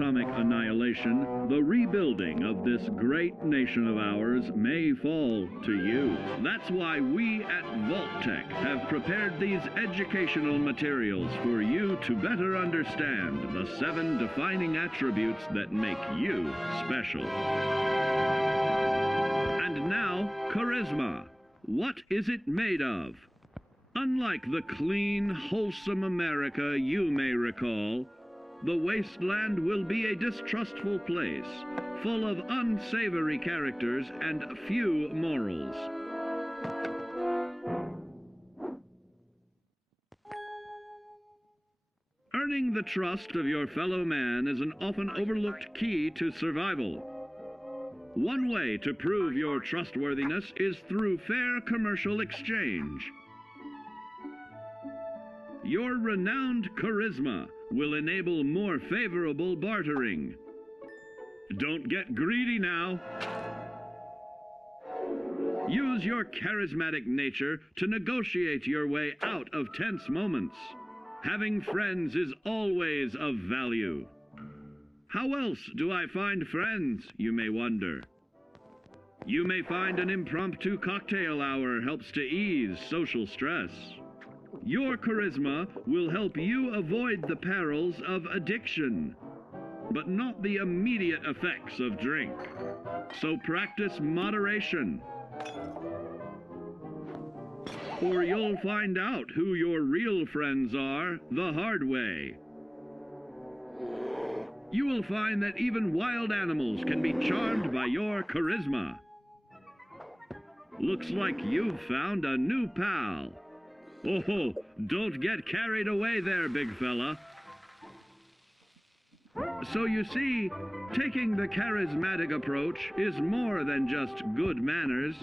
atomic annihilation, the rebuilding of this great nation of ours may fall to you. That's why we at Vault-Tec have prepared these educational materials for you to better understand the 7 defining attributes that make you special. And now, charisma. What is it made of? Unlike the clean, wholesome America you may recall, the wasteland will be a distrustful place, full of unsavory characters and few morals. Earning the trust of your fellow man is an often overlooked key to survival. One way to prove your trustworthiness is through fair commercial exchange. Your renowned charisma will enable more favorable bartering. Don't get greedy now. Use your charismatic nature to negotiate your way out of tense moments. Having friends is always of value. How else do I find friends, you may wonder? You may find an impromptu cocktail hour helps to ease social stress. Your charisma will help you avoid the perils of addiction, but not the immediate effects of drink. So practice moderation, or you'll find out who your real friends are the hard way. You will find that even wild animals can be charmed by your charisma. Looks like you've found a new pal. Oh, don't get carried away there, big fella. So you see, taking the charismatic approach is more than just good manners.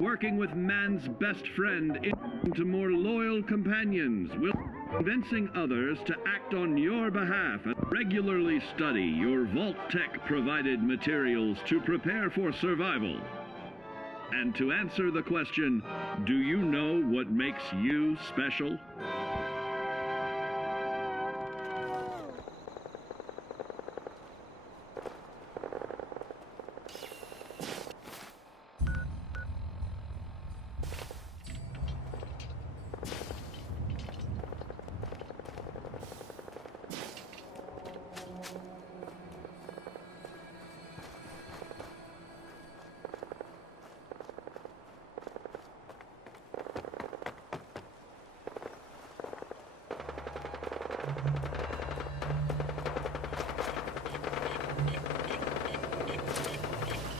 Working with man's best friend into more loyal companions will convincing others to act on your behalf and regularly study your Vault-Tec provided materials to prepare for survival. And to answer the question, do you know what makes you special?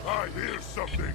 I hear something.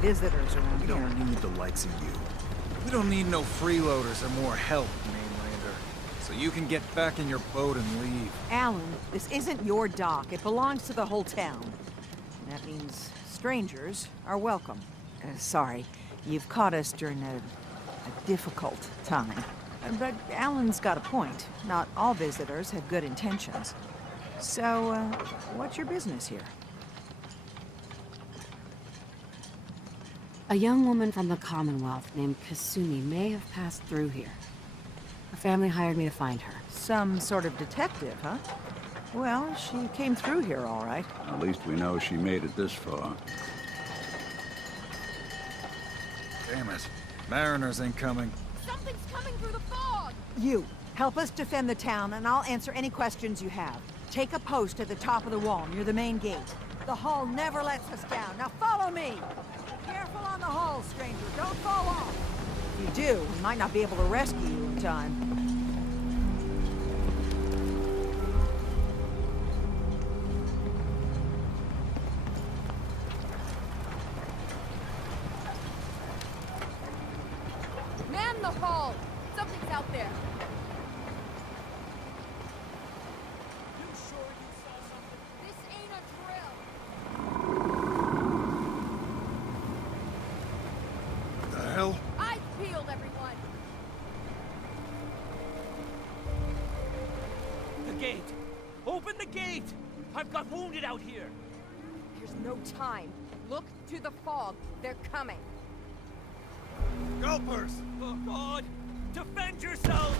visitors around We here. don't need the likes of you. We don't need no freeloaders or more help, mainlander. So you can get back in your boat and leave. Alan, this isn't your dock. It belongs to the whole town. That means strangers are welcome. Sorry, you've caught us during a difficult time. But Alan's got a point. Not all visitors have good intentions. So, what's your business here? A young woman from the Commonwealth named Kasumi may have passed through here. Her family hired me to find her. Some sort of detective, huh? Well, she came through here all right. At least we know she made it this far. Damn it. Mariners incoming. Something's coming through the fog! You, help us defend the town, and I'll answer any questions you have. Take a post at the top of the wall near the main gate. The hull never lets us down. Now follow me! Careful on the hull, stranger. Don't fall off. If you do, we might not be able to rescue you in time. Man the hull! Something's out there! You sure you saw something? This ain't a drill! The hell? Eyes peeled, everyone! The gate! Open the gate! I've got wounded out here! There's no time. Look to the fog. They're coming. Gulpers! Oh God! Defend yourselves!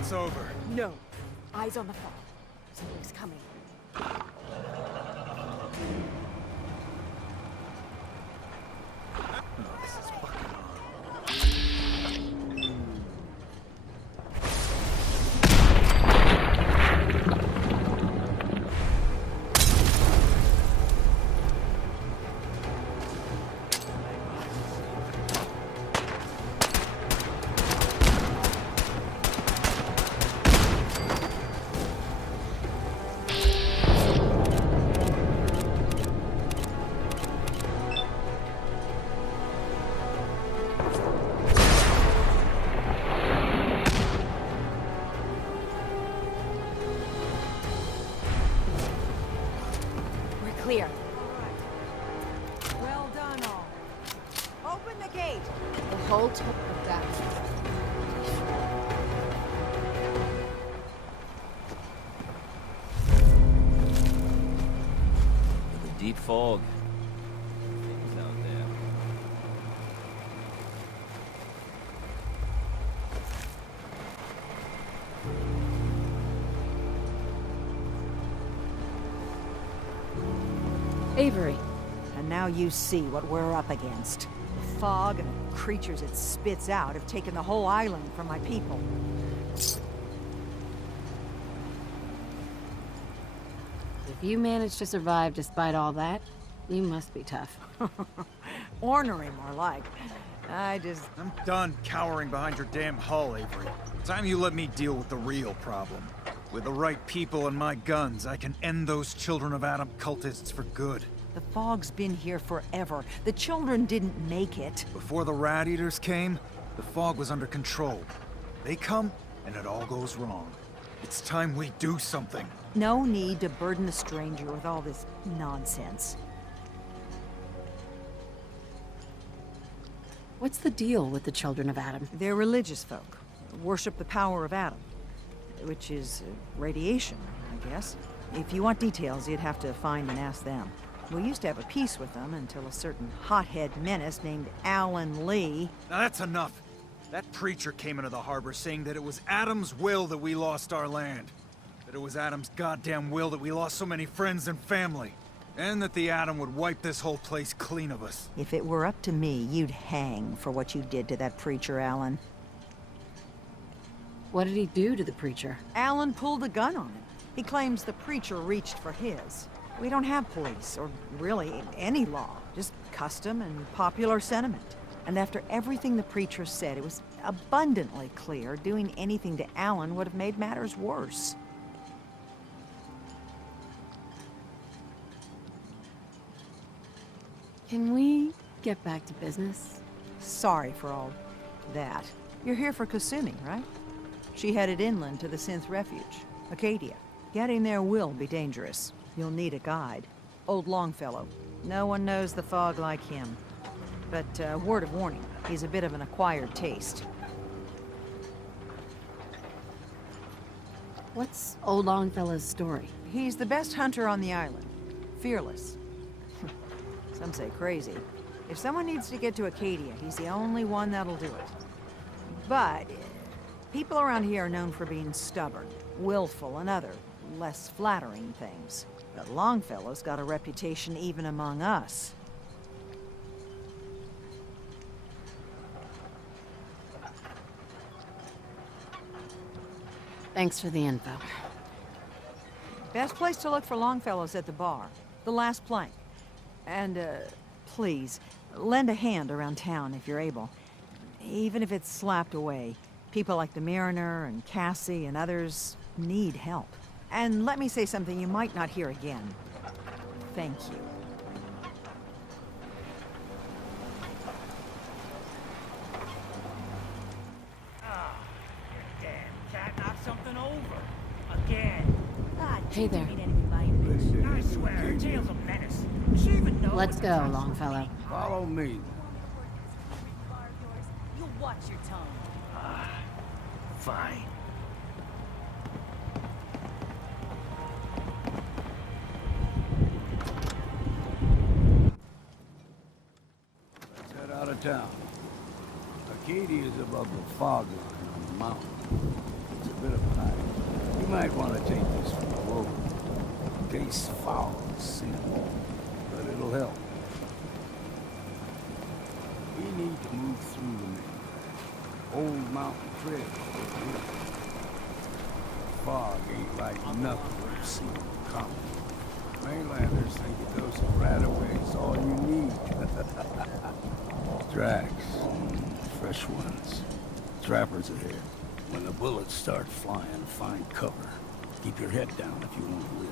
It's over. No. Eyes on the fog. Something's coming. Oh, this is fucking on. We're clear. Well done, all. Open the gate. The hull took of that. The fog. Things out there. Avery. And now you see what we're up against. The fog and the creatures it spits out have taken the whole island from my people. If you managed to survive despite all that, you must be tough. Ornery, more like. I'm done cowering behind your damn hull, Avery. Time you let me deal with the real problem. With the right people and my guns, I can end those Children of Adam cultists for good. The fog's been here forever. The children didn't make it. Before the Rat Eaters came, the fog was under control. They come, and it all goes wrong. It's time we do something. No need to burden a stranger with all this nonsense. What's the deal with the Children of Adam? They're religious folk. Worship the power of Adam. Which is radiation, I guess. If you want details, you'd have to find and ask them. We used to have a peace with them until a certain hothead menace named Alan Lee. Now that's enough. That preacher came into the harbor saying that it was Adam's will that we lost our land. That it was Adam's goddamn will that we lost so many friends and family. And that the Atom would wipe this whole place clean of us. If it were up to me, you'd hang for what you did to that preacher, Alan. What did he do to the preacher? Alan pulled a gun on him. He claims the preacher reached for his. We don't have police, or really any law. Just custom and popular sentiment. And after everything the preacher said, it was abundantly clear doing anything to Alan would have made matters worse. Can we get back to business? Sorry for all that. You're here for Kasumi, right? She headed inland to the Synth Refuge, Acadia. Getting there will be dangerous. You'll need a guide. Old Longfellow. No one knows the fog like him. But word of warning, he's a bit of an acquired taste. What's Old Longfellow's story? He's the best hunter on the island. Fearless. Some say crazy. If someone needs to get to Acadia, he's the only one that'll do it. But people around here are known for being stubborn, willful, and other, less flattering things. But Longfellow's got a reputation even among us. Thanks for the info. Best place to look for Longfellow's at the bar. The last plank. And, please, lend a hand around town if you're able. Even if it's slapped away. People like the Mariner and Cassie and others need help. And let me say something you might not hear again. Thank you. Damn cat knocked something over. Again. Hey there. I swear, her tail's a menace. Does she even know Let's it's go, a Longfellow. Follow me. You watch your tongue. Fine. Let's head out of town. Acadia is above the fog line on the mountain. It's a bit of a hike. You might want to take this from the road. Tastes foul and sin, but it'll help. We need to move through the main old mountain trail. Fog ain't like nothing we've seen coming. Mainlanders think a dose of Radaway's all you need. Tracks, fresh ones. Trappers ahead. When the bullets start flying, find cover. Keep your head down if you want to live.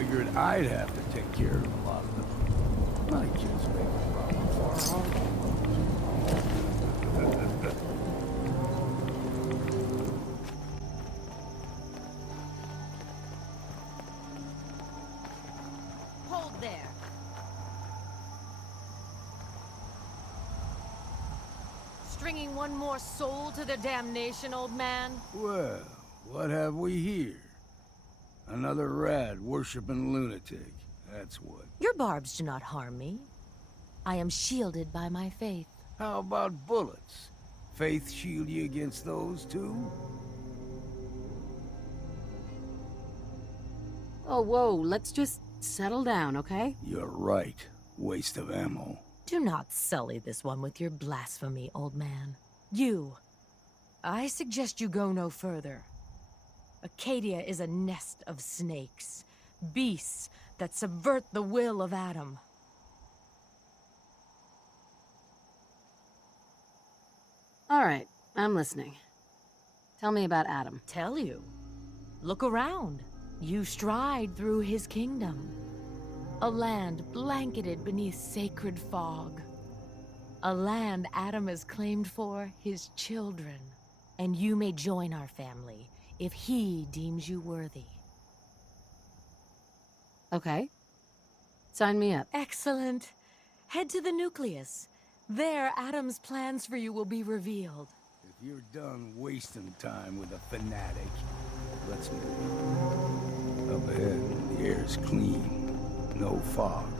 Figured I'd have to take care of a lot of them. Might just make the problem far harder. Hold there. Stringing one more soul to their damnation, old man? Well, what have we here? Another rad worshipping lunatic. That's what. Your barbs do not harm me. I am shielded by my faith. How about bullets? Faith shield you against those too? Oh, whoa, let's just settle down, okay? You're right. Waste of ammo. Do not sully this one with your blasphemy, old man. You. I suggest you go no further. Acadia is a nest of snakes. Beasts that subvert the will of Adam. All right, I'm listening. Tell me about Adam. Tell you. Look around. You stride through his kingdom. A land blanketed beneath sacred fog. A land Adam has claimed for his children. And you may join our family if he deems you worthy. Okay. Sign me up. Excellent. Head to the nucleus. There, Adam's plans for you will be revealed. If you're done wasting time with a fanatic, let's move. Up ahead, the air's clean. No fog.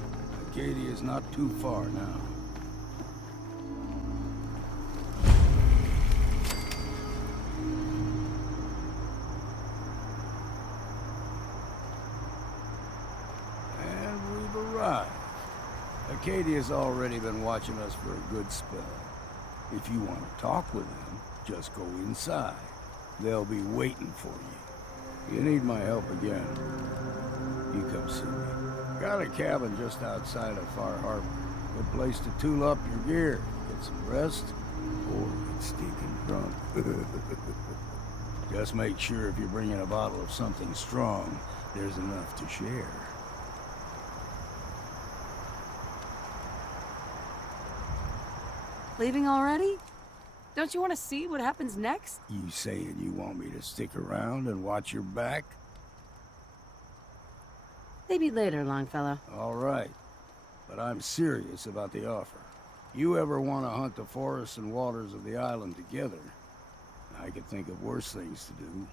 Acadia's not too far now. And we've arrived. Acadia's already been watching us for a good spell. If you want to talk with them, just go inside. They'll be waiting for you. You need my help again, you come see me. Got a cabin just outside of Far Harbor. Good place to tool up your gear, get some rest, or get stinking drunk. Just make sure if you're bringing a bottle of something strong, there's enough to share. Leaving already? Don't you want to see what happens next? You saying you want me to stick around and watch your back? Maybe later, Longfellow. All right, but I'm serious about the offer. You ever want to hunt the forests and waters of the island together, I could think of worse things to do.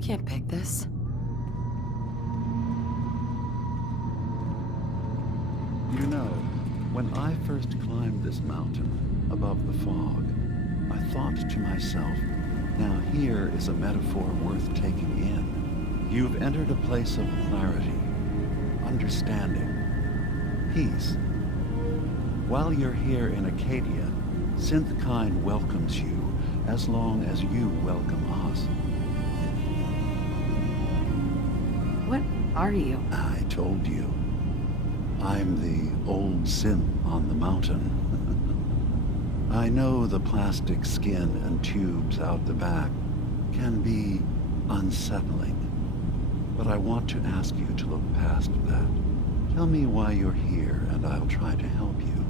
Can't pick this. You know, when I first climbed this mountain above the fog, I thought to myself, now here is a metaphor worth taking in. You've entered a place of clarity, understanding, peace. While you're here in Acadia, Synthkind welcomes you as long as you welcome us. What are you? I told you. I'm the old synth on the mountain. I know the plastic skin and tubes out the back can be unsettling, but I want to ask you to look past that. Tell me why you're here, and I'll try to help you.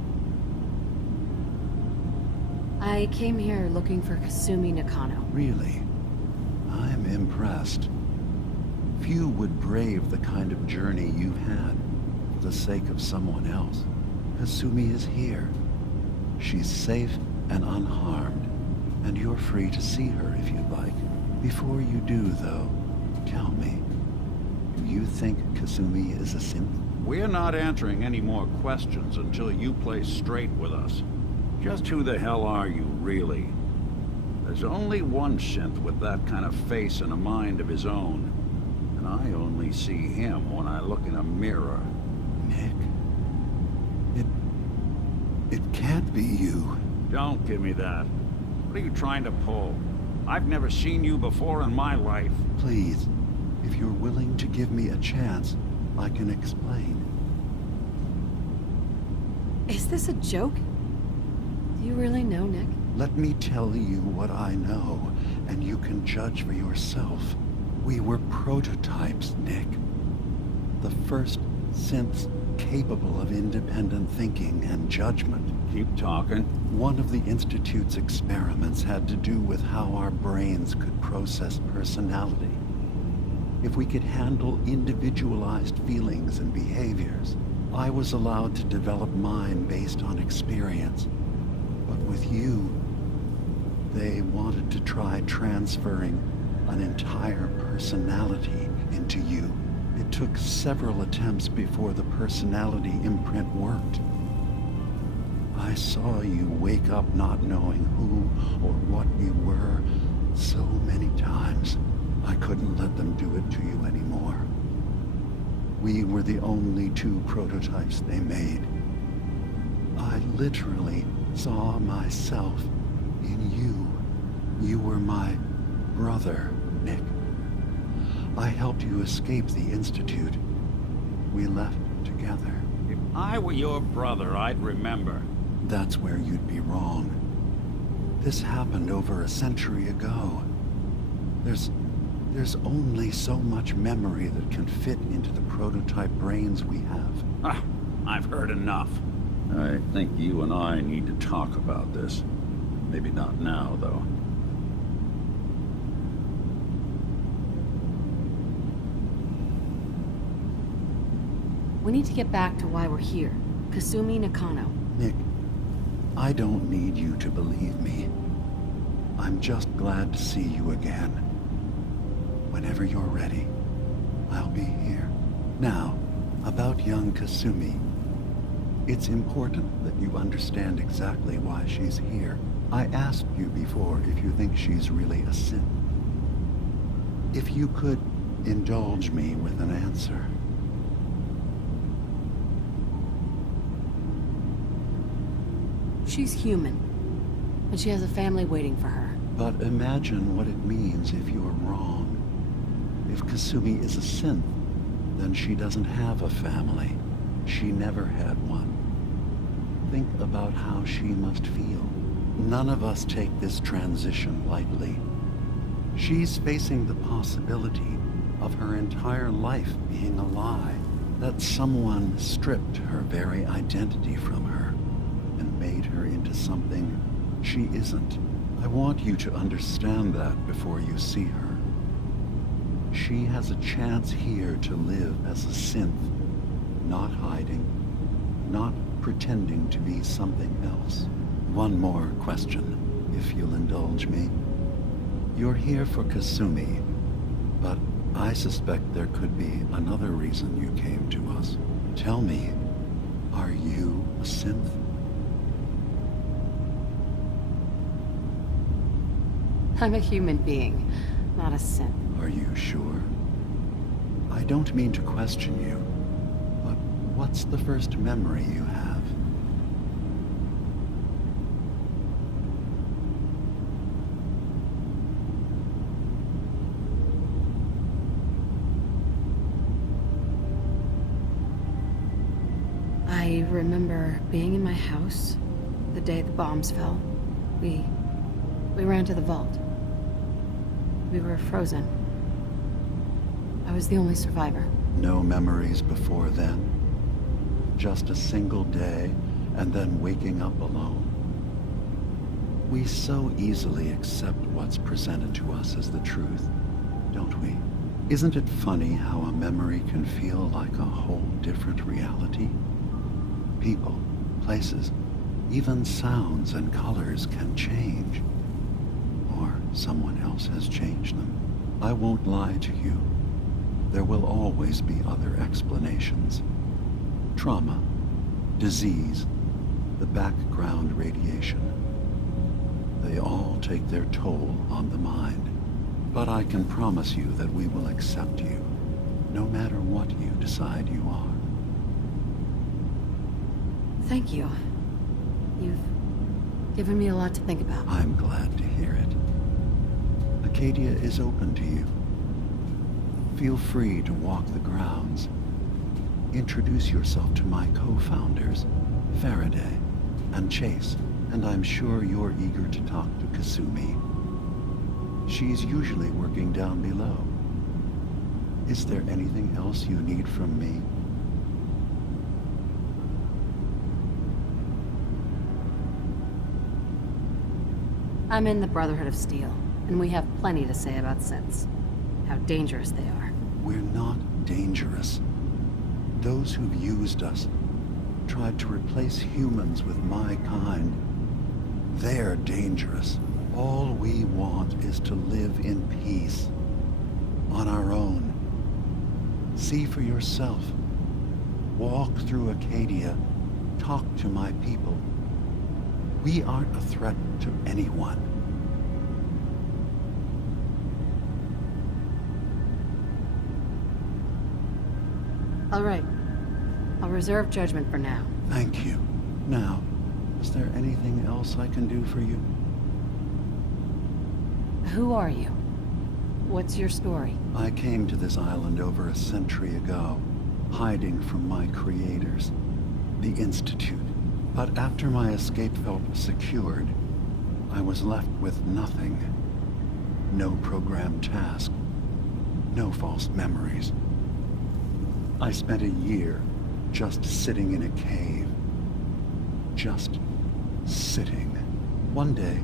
I came here looking for Kasumi Nakano. Really? I'm impressed. Few would brave the kind of journey you've had for the sake of someone else. Kasumi is here. She's safe and unharmed, and you're free to see her if you'd like. Before you do, though, tell me, do you think Kasumi is a synth? We're not answering any more questions until you play straight with us. Just who the hell are you, really? There's only one synth with that kind of face and a mind of his own. And I only see him when I look in a mirror. Nick? It can't be you. Don't give me that. What are you trying to pull? I've never seen you before in my life. Please, if you're willing to give me a chance, I can explain. Is this a joke? Do you really know, Nick? Let me tell you what I know, and you can judge for yourself. We were prototypes, Nick. The first synths capable of independent thinking and judgment. Keep talking. One of the Institute's experiments had to do with how our brains could process personality. If we could handle individualized feelings and behaviors, I was allowed to develop mine based on experience. But with you, they wanted to try transferring an entire personality into you. It took several attempts before the personality imprint worked. I saw you wake up not knowing who or what you were so many times. I couldn't let them do it to you anymore. We were the only two prototypes they made. I literally saw myself in you. You were my brother, Nick. I helped you escape the Institute. We left together. If I were your brother, I'd remember. That's where you'd be wrong. This happened over a century ago. There's only so much memory that can fit into the prototype brains we have. Ah, I've heard enough. I think you and I need to talk about this. Maybe not now, though. We need to get back to why we're here. Kasumi Nakano. Nick, I don't need you to believe me. I'm just glad to see you again. Whenever you're ready, I'll be here. Now, about young Kasumi. It's important that you understand exactly why she's here. I asked you before if you think she's really a synth. If you could indulge me with an answer. She's human, and she has a family waiting for her. But imagine what it means if you're wrong. If Kasumi is a synth, then she doesn't have a family. She never had one. Think about how she must feel. None of us take this transition lightly. She's facing the possibility of her entire life being a lie, that someone stripped her very identity from her and made her into something she isn't. I want you to understand that before you see her. She has a chance here to live as a synth, not hiding, not pretending to be something else. One more question, if you'll indulge me. You're here for Kasumi, but I suspect there could be another reason you came to us. Tell me, are you a synth? I'm a human being, not a synth. Are you sure? I don't mean to question you, but what's the first memory you have? I remember being in my house the day the bombs fell. We ran to the vault. We were frozen. I was the only survivor. No memories before then? Just a single day, and then waking up alone? We so easily accept what's presented to us as the truth, don't we? Isn't it funny how a memory can feel like a whole different reality? People, places, even sounds and colors can change. Or someone else has changed them. I won't lie to you. There will always be other explanations. Trauma, disease, the background radiation. They all take their toll on the mind. But I can promise you that we will accept you, no matter what you decide you are. Thank you. You've given me a lot to think about. I'm glad to hear it. Acadia is open to you. Feel free to walk the grounds. Introduce yourself to my co-founders, Faraday and Chase, and I'm sure you're eager to talk to Kasumi. She's usually working down below. Is there anything else you need from me? I'm in the Brotherhood of Steel, and we have plenty to say about synths. How dangerous they are. We're not dangerous. Those who've used us, tried to replace humans with my kind, they're dangerous. All we want is to live in peace. On our own. See for yourself. Walk through Acadia. Talk to my people. We aren't a threat to anyone. All right. I'll reserve judgment for now. Thank you. Now, is there anything else I can do for you? Who are you? What's your story? I came to this island over a century ago, hiding from my creators, the Institute. But after my escape felt secured, I was left with nothing. No programmed task. No false memories. I spent a year just sitting in a cave. Just sitting. One day,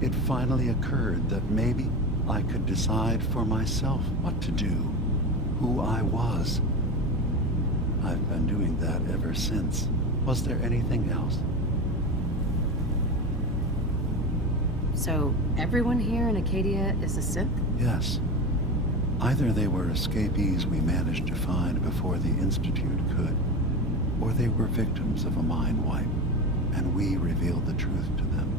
it finally occurred that maybe I could decide for myself what to do, who I was. I've been doing that ever since. Was there anything else? So, everyone here in Acadia is a synth? Yes. Either they were escapees we managed to find before the Institute could, or they were victims of a mind wipe, and we revealed the truth to them.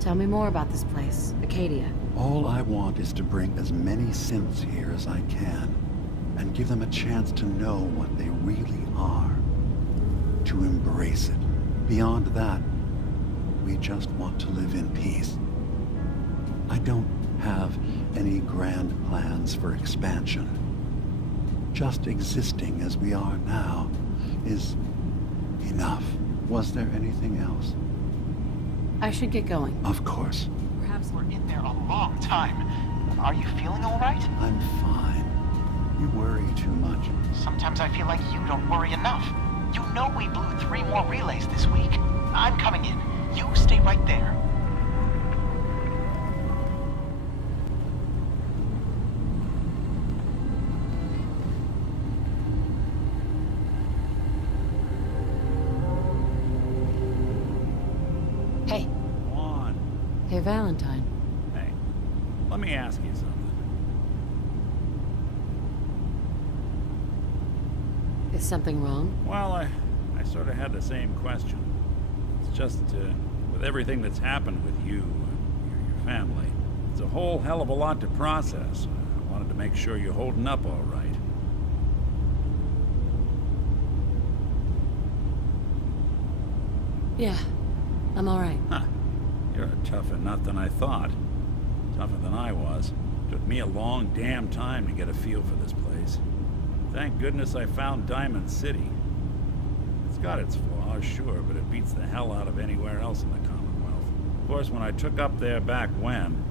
Tell me more about this place, Acadia. All I want is to bring as many synths here as I can, and give them a chance to know what they really are. To embrace it. Beyond that, we just want to live in peace. I don't have any grand plans for expansion. Just existing as we are now is enough. Was there anything else? I should get going. Of course. Perhaps we're in there a long time. Are you feeling all right? I'm fine. You worry too much. Sometimes I feel like you don't worry enough. You know we blew 3 more relays this week. I'm coming in. You stay right there. Hey. Come on. Hey, Valentine. Hey, let me ask you something. Is something wrong? Well, I sort of had the same question. It's just, with everything that's happened with you and your family, it's a whole hell of a lot to process. I wanted to make sure you're holding up all right. Yeah, I'm all right. Huh. You're a tougher nut than I thought. Tougher than I was. Took me a long damn time to get a feel for this place. Thank goodness I found Diamond City. It's got its flaws, sure, but it beats the hell out of anywhere else in the Commonwealth. Of course, when I took up there back when,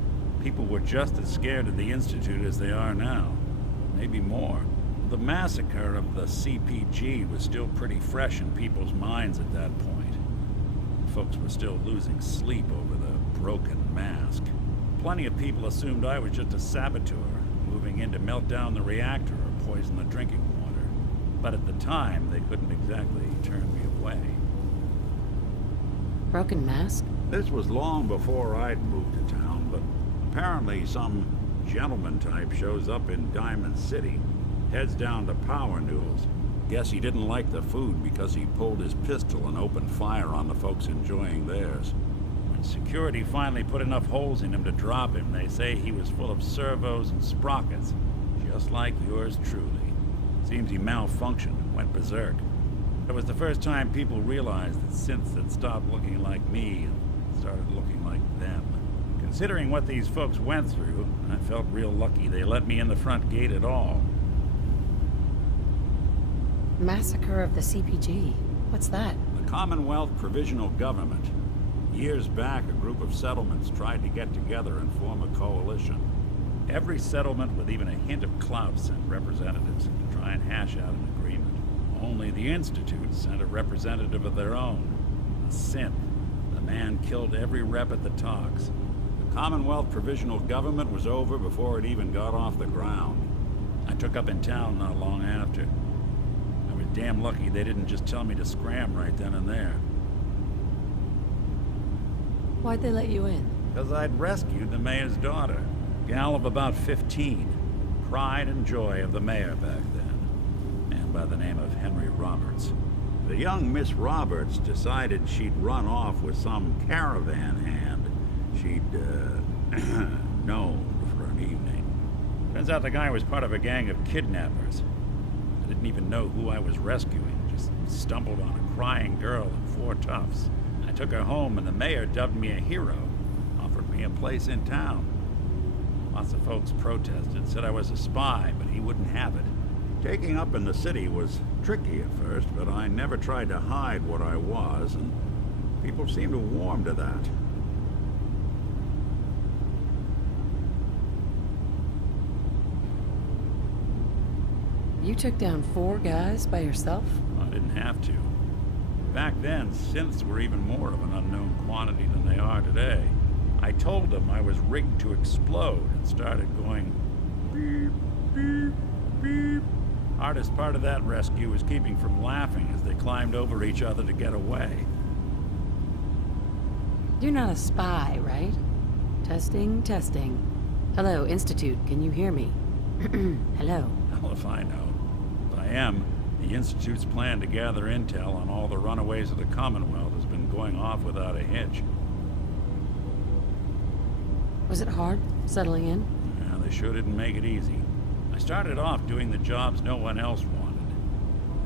people were just as scared of the Institute as they are now. Maybe more. The massacre of the CPG was still pretty fresh in people's minds at that point. Folks were still losing sleep over the broken mask. Plenty of people assumed I was just a saboteur, moving in to melt down the reactor or poison the drinking water. But at the time, they couldn't exactly turn me away. Broken mask? This was long before I'd moved to town, but apparently some gentleman type shows up in Diamond City, heads down to Power Noodles. Guess he didn't like the food because he pulled his pistol and opened fire on the folks enjoying theirs. When security finally put enough holes in him to drop him, they say he was full of servos and sprockets, just like yours truly. Seems he malfunctioned, went berserk. It was the first time people realized that synths had stopped looking like me and started looking like them. Considering what these folks went through, I felt real lucky they let me in the front gate at all. Massacre of the CPG. What's that? The Commonwealth Provisional Government. Years back, a group of settlements tried to get together and form a coalition. Every settlement with even a hint of clout sent representatives to try and hash out an agreement. Only the Institute sent a representative of their own, a synth. The man killed every rep at the talks. The Commonwealth Provisional Government was over before it even got off the ground. I took up in town not long after. I was damn lucky they didn't just tell me to scram right then and there. Why'd they let you in? Because I'd rescued the mayor's daughter. Gal of about 15. Pride and joy of the mayor back then. Man by the name of Henry Roberts. The young Miss Roberts decided she'd run off with some caravan hand she'd, known for an evening. Turns out the guy was part of a gang of kidnappers. I didn't even know who I was rescuing. Just stumbled on a crying girl and 4 toughs. I took her home and the mayor dubbed me a hero. Offered me a place in town. Lots of folks protested, said I was a spy, but he wouldn't have it. Taking up in the city was tricky at first, but I never tried to hide what I was, and people seemed to warm to that. You took down 4 guys by yourself? I didn't have to. Back then, synths were even more of an unknown quantity than they are today. I told them I was rigged to explode and started going beep, beep, beep. Hardest part of that rescue was keeping from laughing as they climbed over each other to get away. You're not a spy, right? Testing, testing. Hello, Institute, can you hear me? Hello. Hell if I know. If I am, the Institute's plan to gather intel on all the runaways of the Commonwealth has been going off without a hitch. Was it hard, settling in? Yeah, they sure didn't make it easy. I started off doing the jobs no one else wanted.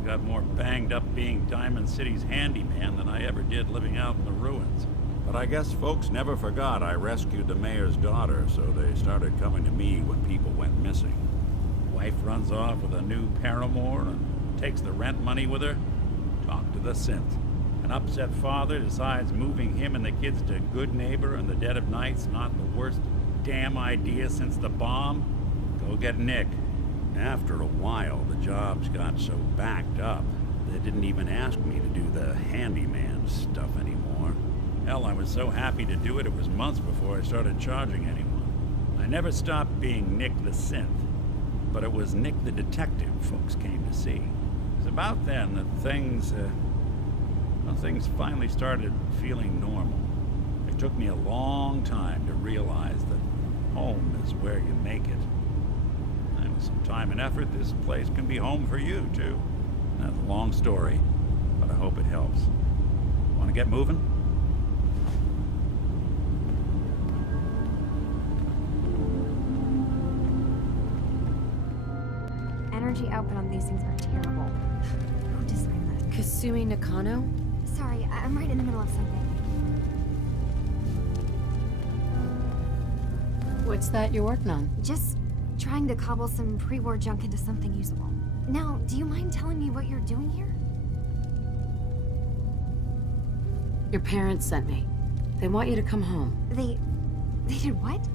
I got more banged up being Diamond City's handyman than I ever did living out in the ruins. But I guess folks never forgot I rescued the mayor's daughter, so they started coming to me when people went missing. Wife runs off with a new paramour and takes the rent money with her. Talk to the synth. An upset father decides moving him and the kids to Good Neighbor in the dead of night's not the worst damn idea since the bomb. Go get Nick. After a while, the jobs got so backed up, they didn't even ask me to do the handyman stuff anymore. Hell, I was so happy to do it, it was months before I started charging anyone. I never stopped being Nick the synth, but it was Nick the detective folks came to see. It was about then that things finally started feeling normal. It took me a long time to realize that home is where you make it. And with some time and effort, this place can be home for you, too. That's a long story, but I hope it helps. Want to get moving? Energy output on these things are terrible. Who designed that? Kasumi Nakano? Sorry, I'm right in the middle of something. What's that you're working on? Just trying to cobble some pre-war junk into something usable. Now, do you mind telling me what you're doing here? Your parents sent me. They want you to come home. They did what?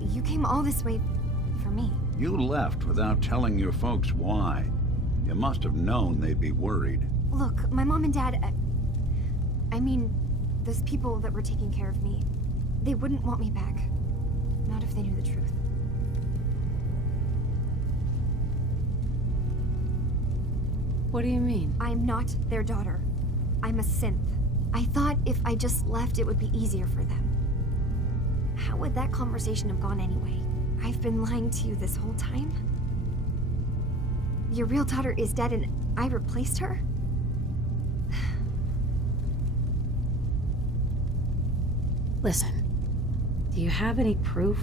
You came all this way for me. You left without telling your folks why. You must have known they'd be worried. Look, my mom and dad... I mean, those people that were taking care of me, they wouldn't want me back. Not if they knew the truth. What do you mean? I'm not their daughter. I'm a synth. I thought if I just left, it would be easier for them. How would that conversation have gone anyway? I've been lying to you this whole time? Your real daughter is dead and I replaced her? Listen, do you have any proof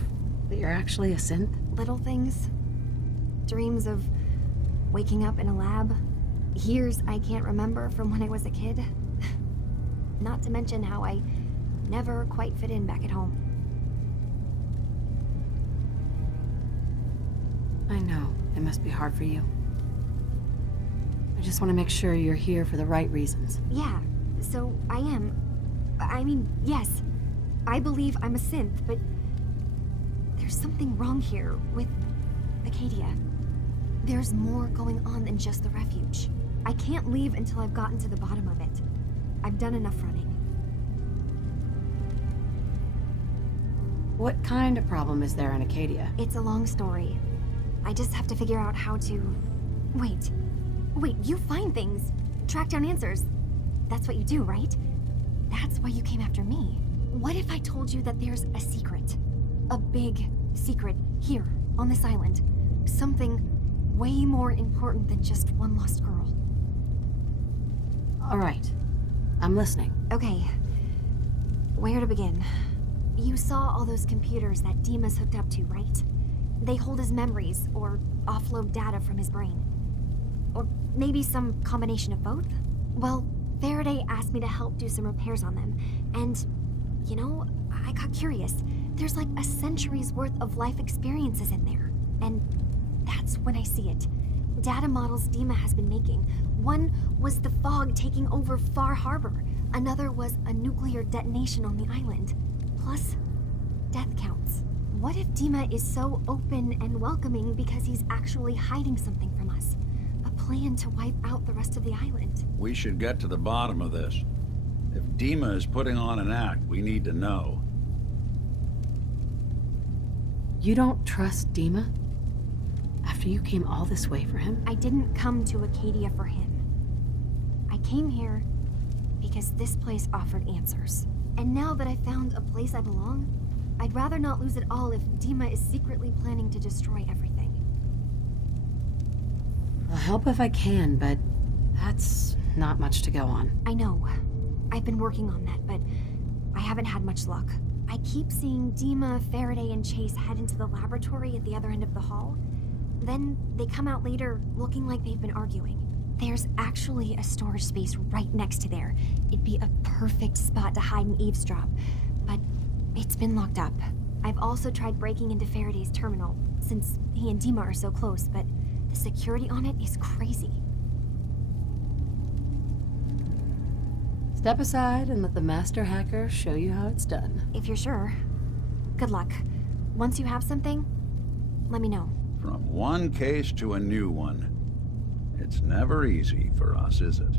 that you're actually a synth? Little things. Dreams of waking up in a lab, years I can't remember from when I was a kid. Not to mention how I never quite fit in back at home. I know. It must be hard for you. I just want to make sure you're here for the right reasons. Yeah, so I am. I mean, yes. I believe I'm a synth, but there's something wrong here with Acadia. There's more going on than just the refuge. I can't leave until I've gotten to the bottom of it. I've done enough running. What kind of problem is there in Acadia? It's a long story. I just have to figure out how to... Wait, you find things, track down answers. That's what you do, right? That's why you came after me. What if I told you that there's a secret? A big secret here, on this island. Something way more important than just one lost girl. All right. I'm listening. Okay. Where to begin? You saw all those computers that Dima's hooked up to, right? They hold his memories, or offload data from his brain. Or maybe some combination of both? Well, Faraday asked me to help do some repairs on them, and, you know, I got curious. There's like a century's worth of life experiences in there, and that's when I see it. Data models Dima has been making. One was the fog taking over Far Harbor. Another was a nuclear detonation on the island. Plus, death counts. What if Dima is so open and welcoming because he's actually hiding something from us? A plan to wipe out the rest of the island. We should get to the bottom of this. If Dima is putting on an act, we need to know. You don't trust Dima? After you came all this way for him? I didn't come to Acadia for him. I came here because this place offered answers. And now that I found a place I belong, I'd rather not lose it all if Dima is secretly planning to destroy everything. I'll help if I can, but that's not much to go on. I know. I've been working on that, but I haven't had much luck. I keep seeing Dima, Faraday, and Chase head into the laboratory at the other end of the hall. Then they come out later looking like they've been arguing. There's actually a storage space right next to there. It'd be a perfect spot to hide and eavesdrop, but it's been locked up. I've also tried breaking into Faraday's terminal, since he and Dima are so close, but the security on it is crazy. Step aside and let the master hacker show you how it's done. If you're sure. Good luck. Once you have something, let me know. From one case to a new one. It's never easy for us, is it?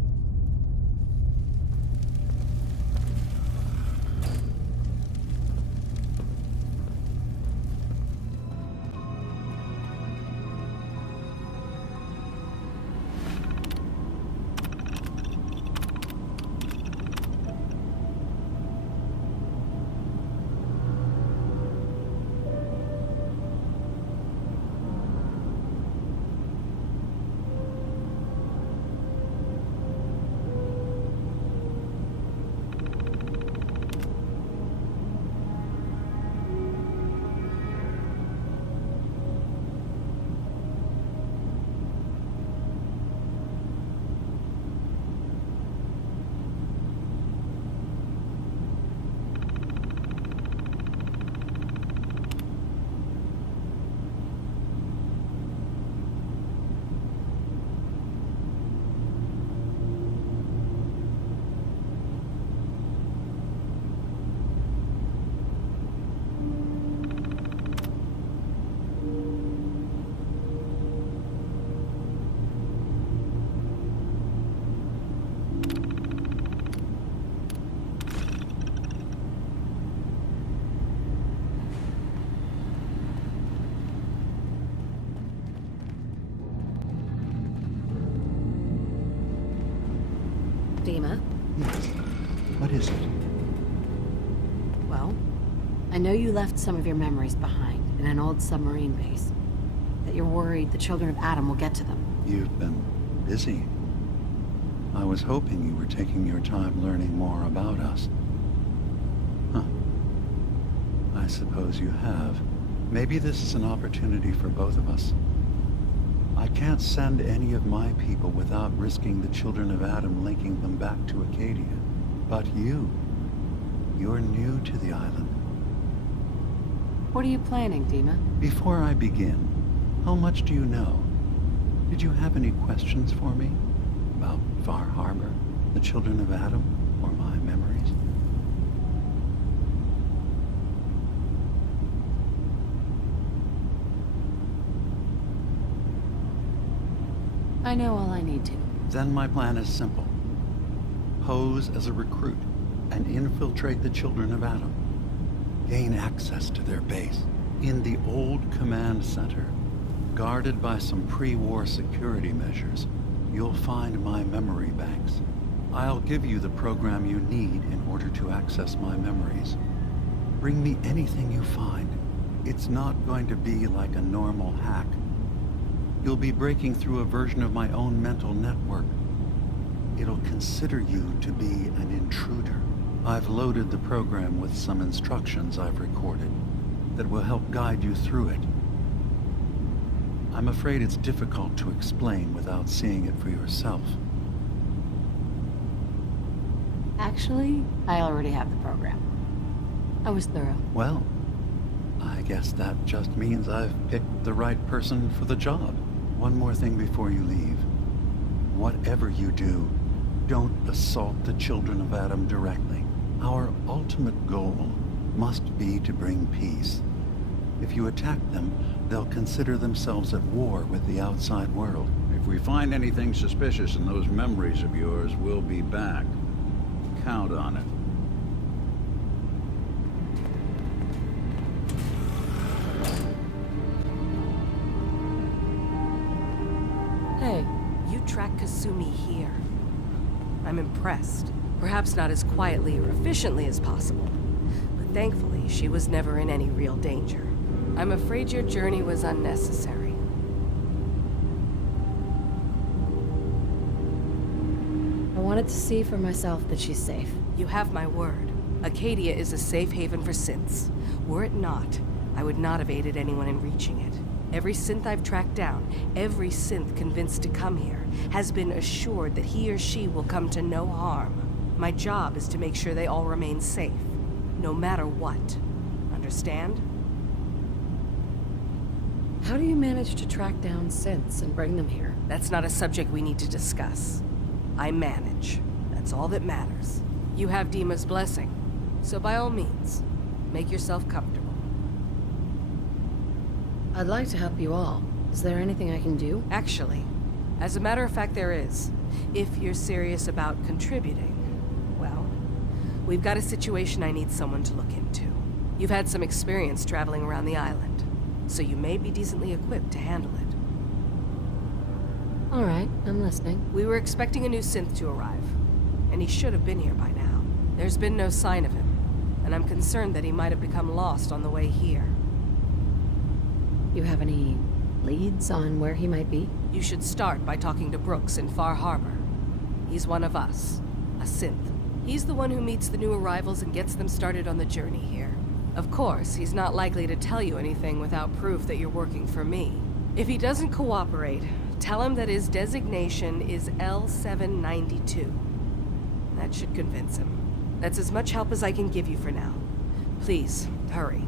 Dima? What is it? Well, I know you left some of your memories behind in an old submarine base. That you're worried the children of Adam will get to them. You've been busy. I was hoping you were taking your time learning more about us. Huh. I suppose you have. Maybe this is an opportunity for both of us. I can't send any of my people without risking the children of Adam linking them back to Acadia. But you're new to the island. What are you planning, Dima? Before I begin, how much do you know? Did you have any questions for me? About Far Harbor, the children of Adam, or my memories? I know all I need to. Then my plan is simple. Pose as a recruit and infiltrate the children of Adam. Gain access to their base in the old command center. Guarded by some pre-war security measures, you'll find my memory banks. I'll give you the program you need in order to access my memories. Bring me anything you find. It's not going to be like a normal hack. You'll be breaking through a version of my own mental network. It'll consider you to be an intruder. I've loaded the program with some instructions I've recorded that will help guide you through it. I'm afraid it's difficult to explain without seeing it for yourself. Actually, I already have the program. I was thorough. Well, I guess that just means I've picked the right person for the job. One more thing before you leave. Whatever you do, don't assault the children of Adam directly. Our ultimate goal must be to bring peace. If you attack them, they'll consider themselves at war with the outside world. If we find anything suspicious in those memories of yours, we'll be back. Count on it. Hey. You track Kasumi here. I'm impressed. Perhaps not as quietly or efficiently as possible, but thankfully she was never in any real danger. I'm afraid your journey was unnecessary. I wanted to see for myself that she's safe. You have my word. Acadia is a safe haven for synths. Were it not, I would not have aided anyone in reaching it. Every synth I've tracked down, every synth convinced to come here, has been assured that he or she will come to no harm. My job is to make sure they all remain safe, no matter what. Understand? How do you manage to track down synths and bring them here? That's not a subject we need to discuss. I manage. That's all that matters. You have Dima's blessing, so by all means, make yourself comfortable. I'd like to help you all. Is there anything I can do? Actually, as a matter of fact, there is. If you're serious about contributing, well, we've got a situation I need someone to look into. You've had some experience traveling around the island, so you may be decently equipped to handle it. All right, I'm listening. We were expecting a new synth to arrive, and he should have been here by now. There's been no sign of him, and I'm concerned that he might have become lost on the way here. You have any leads on where he might be? You should start by talking to Brooks in Far Harbor. He's one of us, a synth. He's the one who meets the new arrivals and gets them started on the journey here. Of course, he's not likely to tell you anything without proof that you're working for me. If he doesn't cooperate, tell him that his designation is L792. That should convince him. That's as much help as I can give you for now. Please, hurry.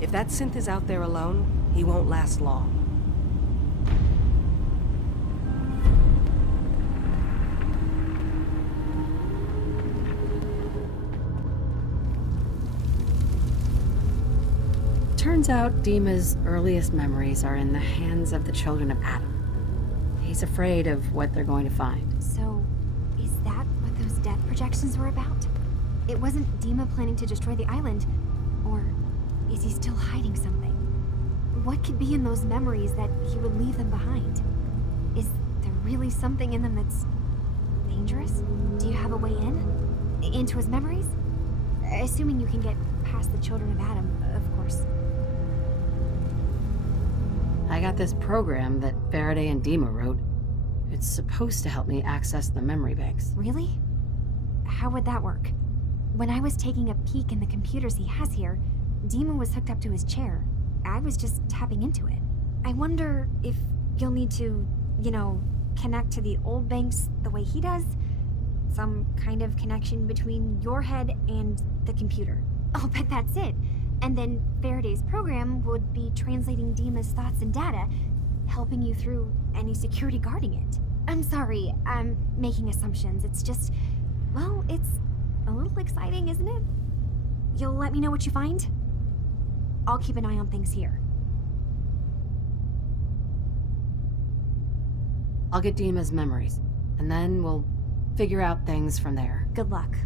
If that synth is out there alone, he won't last long. Turns out Dima's earliest memories are in the hands of the children of Adam. He's afraid of what they're going to find. So, is that what those death projections were about? It wasn't Dima planning to destroy the island, or is he still hiding something? What could be in those memories that he would leave them behind? Is there really something in them that's dangerous? Do you have a way in? Into his memories? Assuming you can get past the children of Adam, of course. I got this program that Faraday and Dima wrote. It's supposed to help me access the memory banks. Really? How would that work? When I was taking a peek in the computers he has here, Dima was hooked up to his chair. I was just tapping into it. I wonder if You'll need to, you know, connect to the old banks the way he does. Some kind of connection between your head and the computer. I'll bet that's it. And then Faraday's program would be translating Dima's thoughts and data, helping you through any security guarding it. I'm sorry, I'm making assumptions. It's just, well, it's a little exciting, isn't it? You'll let me know what you find? I'll keep an eye on things here. I'll get Dima's memories, and then we'll figure out things from there. Good luck.